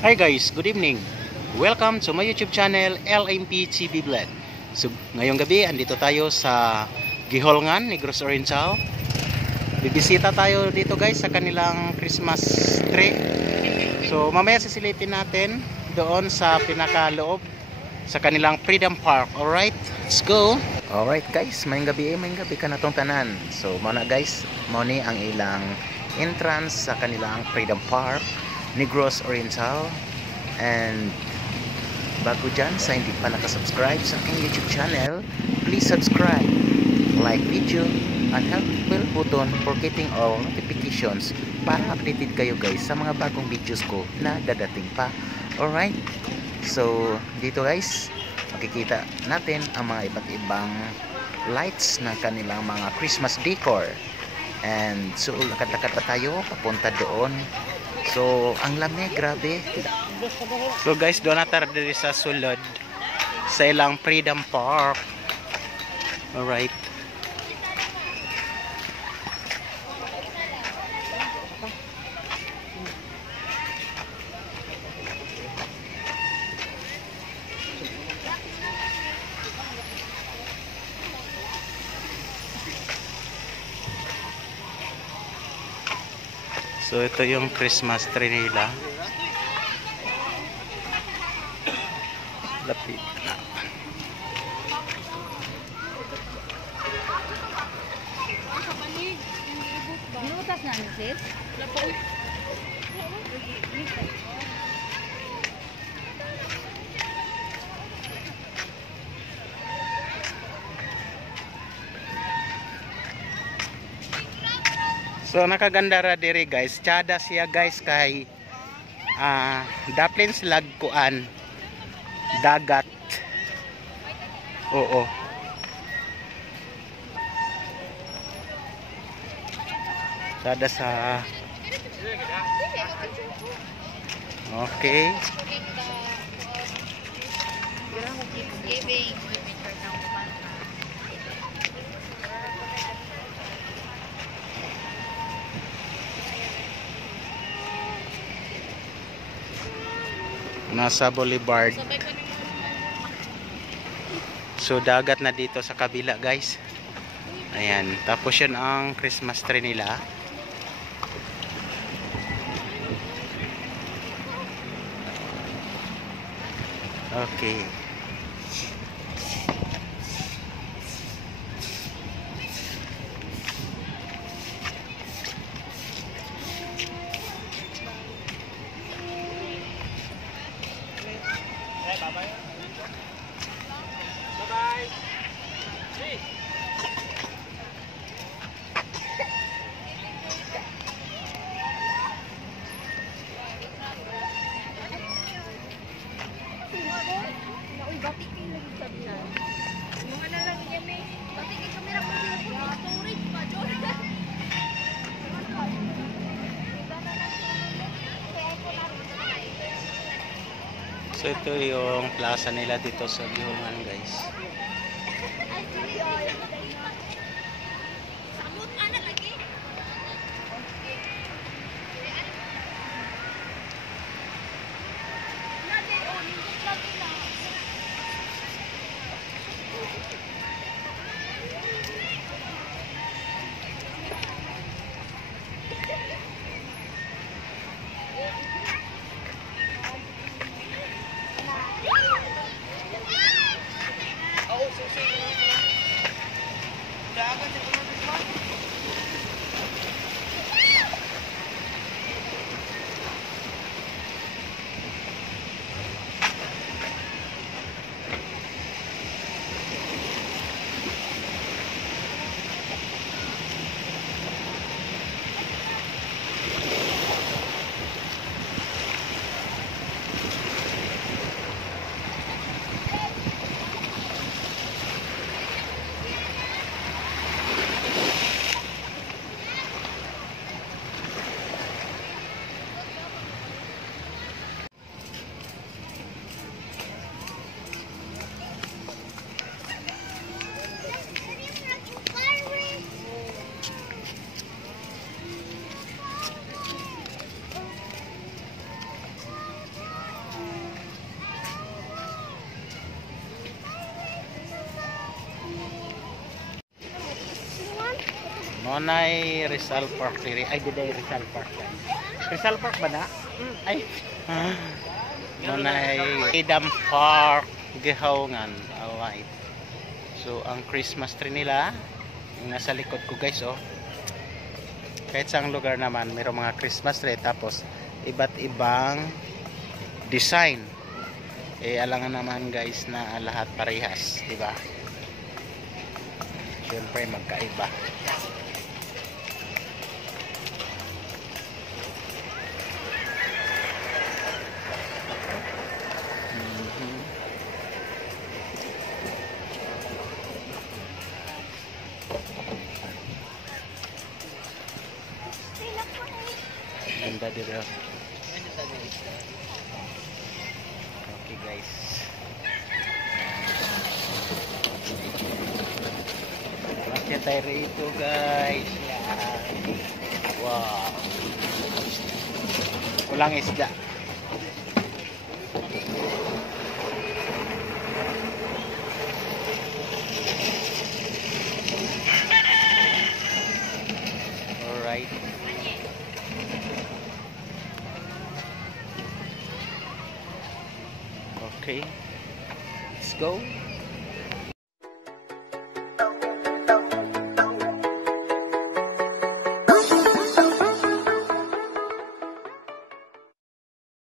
Hi guys, good evening. Welcome to my YouTube channel, LMP TV Vlog. So, ngayong gabi, andito tayo sa Giholngan, Negros Oriental. Bibisita tayo dito guys sa kanilang Christmas tree. So, mamaya sisilipin natin doon sa pinakaloob sa kanilang Freedom Park. Alright, let's go. Alright guys, mayong gabi ka na tong tanan. So, muna guys, muna ang ilang entrance sa kanilang Freedom Park, Negros Oriental. And bago dyan, sa hindi pa nakasubscribe sa aking YouTube channel, please subscribe, like video, and hit bell button for getting all notifications para updated kayo guys sa mga bagong videos ko na dadating pa. Alright, so dito guys, makikita natin ang mga iba't ibang lights ng kanilang mga Christmas decor. And so lakad-lakad pa tayo papunta doon. So ang lamig, grabe. So guys, doon natar diri sa sulod sa ilang Freedom Park. Alright. So ito yung Christmas tree nila. Lapit na. Minutas na sis? So nakaganda ra diri guys. Tsada siya guys kay daplin slag kuan dagat. Oo. Tsada sa okay. Nasa Boulevard. So dagat na dito sa kabila guys. Ayan, tapos yun ang Christmas tree nila. Okay. So ito yung plaza nila dito sa Giholngan guys. Monay Rizal Park diri. Ay diday Rizal Park. Rizal Park ba na? Ay. Monay Idam Park Gihongan. Alright. So ang Christmas tree nila yung nasa likod ko guys oh. Kahit saang lugar naman mayroong mga Christmas tree tapos iba't ibang design. Alangan naman guys na lahat parehas, di ba? Siyempre magkaiba. Ganda dito. Okay guys. Masya tayo rito guys. Yan. Wow. Walang isda. Alright. Okay, let's go.